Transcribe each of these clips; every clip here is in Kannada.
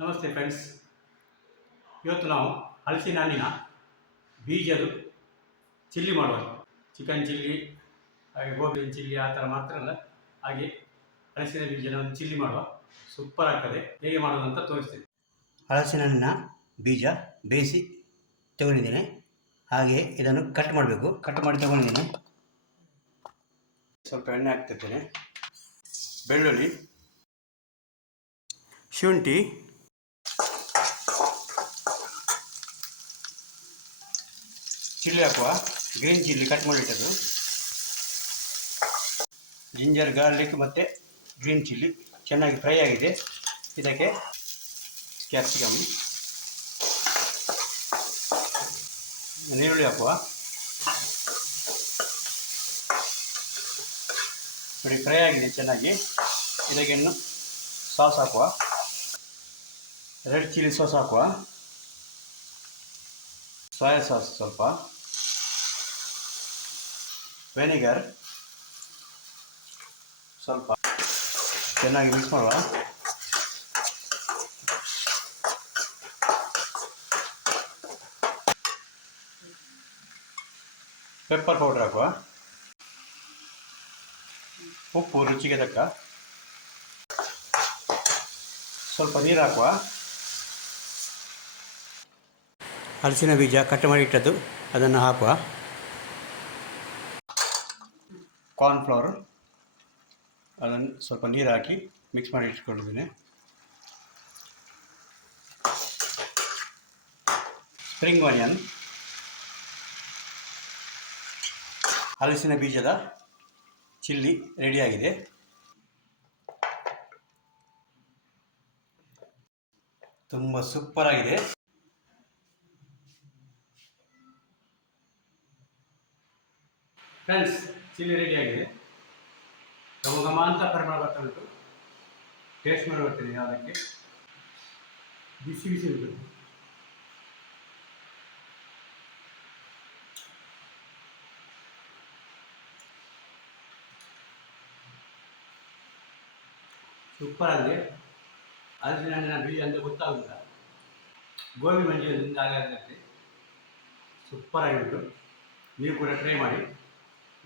ನಮಸ್ತೆ ಫ್ರೆಂಡ್ಸ್. ಇವತ್ತು ನಾವು ಹಲಸಿನ ಹಣ್ಣಿನ ಬೀಜದ ಚಿಲ್ಲಿ ಮಾಡುವ. ಚಿಕನ್ ಚಿಲ್ಲಿ, ಹಾಗೆ ಗೋಬಿ ಚಿಲ್ಲಿ ಆ ಥರ ಮಾತ್ರ ಅಲ್ಲ, ಹಾಗೆ ಹಲಸಿನ ಬೀಜನ ಒಂದು ಚಿಲ್ಲಿ ಮಾಡುವ. ಸೂಪರ್ ಆಗ್ತದೆ. ಹೇಗೆ ಮಾಡೋದು ಅಂತ ತೋರಿಸ್ತೀನಿ. ಹಲಸಿನ ಹಣ್ಣಿನ ಬೀಜ ಬೇಯಿಸಿ ತಗೊಂಡಿದ್ದೇನೆ. ಹಾಗೆ ಇದನ್ನು ಕಟ್ ಮಾಡಬೇಕು. ಕಟ್ ಮಾಡಿ ತಗೊಂಡಿದ್ದೇನೆ. ಸ್ವಲ್ಪ ಎಣ್ಣೆ ಹಾಕ್ತಿದ್ದೇನೆ. ಬೆಳ್ಳುಳ್ಳಿ, ಶುಂಠಿ, ಚಿಲ್ಲಿ ಹಾಕುವ. ಗ್ರೀನ್ ಚಿಲ್ಲಿ ಕಟ್ ಮಾಡಿಟ್ಟದ್ದು, ಜಿಂಜರ್ ಗಾರ್ಲಿಕ್ ಮತ್ತು ಗ್ರೀನ್ ಚಿಲ್ಲಿ ಚೆನ್ನಾಗಿ ಫ್ರೈ ಆಗಿದೆ. ಇದಕ್ಕೆ ಕ್ಯಾಪ್ಸಿಕಮ್, ಈರುಳ್ಳಿ ಹಾಕುವ. ನೋಡಿ, ಫ್ರೈ ಆಗಿದೆ ಚೆನ್ನಾಗಿ. ಇದಕ್ಕೆ ಇನ್ನು ಸಾಸ್ ಹಾಕುವ. ರೆಡ್ ಚಿಲ್ಲಿ ಸಾಸ್ ಹಾಕುವ. ಸೋಯಾ ಸಾಸ್ ಸ್ವಲ್ಪ, ವೆನಿಗರ್ ಸ್ವಲ್ಪ, ಚೆನ್ನಾಗಿ ಮಿಕ್ಸ್ ಮಾಡುವ. ಪೆಪ್ಪರ್ ಪೌಡರ್ ಹಾಕುವ. ಉಪ್ಪು ರುಚಿಗೆ ತಕ್ಕ. ಸ್ವಲ್ಪ ನೀರು ಹಾಕುವ. ಹಲಸಿನ ಬೀಜ ಕಟ್ ಮಾಡಿ ಇಟ್ಟದ್ದು ಅದನ್ನು ಹಾಕುವ. ಕಾರ್ನ್ಫ್ಲವರ್ ಅದನ್ನು ಸ್ವಲ್ಪ ನೀರು ಹಾಕಿ ಮಿಕ್ಸ್ ಮಾಡಿ ಇಟ್ಕೊಂಡಿದ್ದೀನಿ. ಸ್ಪ್ರಿಂಗ್ ಆನಿಯನ್, ಹಲಸಿನ ಬೀಜದ ಚಿಲ್ಲಿ ರೆಡಿಯಾಗಿದೆ. ತುಂಬ ಸೂಪರ್ ಆಗಿದೆ. ಫ್ರೆಂಡ್ಸ್, ಚಿಲ್ಲಿ ರೆಡಿಯಾಗಿದೆ. ಘಮ ಅಂತ ಪರಿಮಳ ಬರ್ತಾ ಉಂಟು. ಟೇಸ್ಟ್ ಮಾಡಿ ಬರ್ತೀನಿ. ಅದಕ್ಕೆ ಬಿಸಿ ಬಿಸಿ ಉಂಟು. ಸೂಪರ್ ಆಗಿದೆ. ಹಲಸಿನ ಹಣ್ಣಿನ ಬೀಜ ಅಂತ ಗೊತ್ತಾಗುದಿಲ್ಲ. ಗೋಬಿ ಮಂಚೂರಿಯಿಂದ ಆಗುತ್ತೆ. ಸೂಪರ್ ಆಗಿಬಿಟ್ಟು. ನೀವು ಕೂಡ ಟ್ರೈ ಮಾಡಿ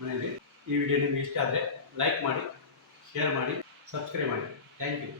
ಮನೆಯಲ್ಲಿ. ಈ ವಿಡಿಯೋ ನಿಮಗೆ ಇಷ್ಟ ಆದರೆ ಲೈಕ್ ಮಾಡಿ, ಶೇರ್ ಮಾಡಿ, ಸಬ್ಸ್ಕ್ರೈಬ್ ಮಾಡಿ. Thank you.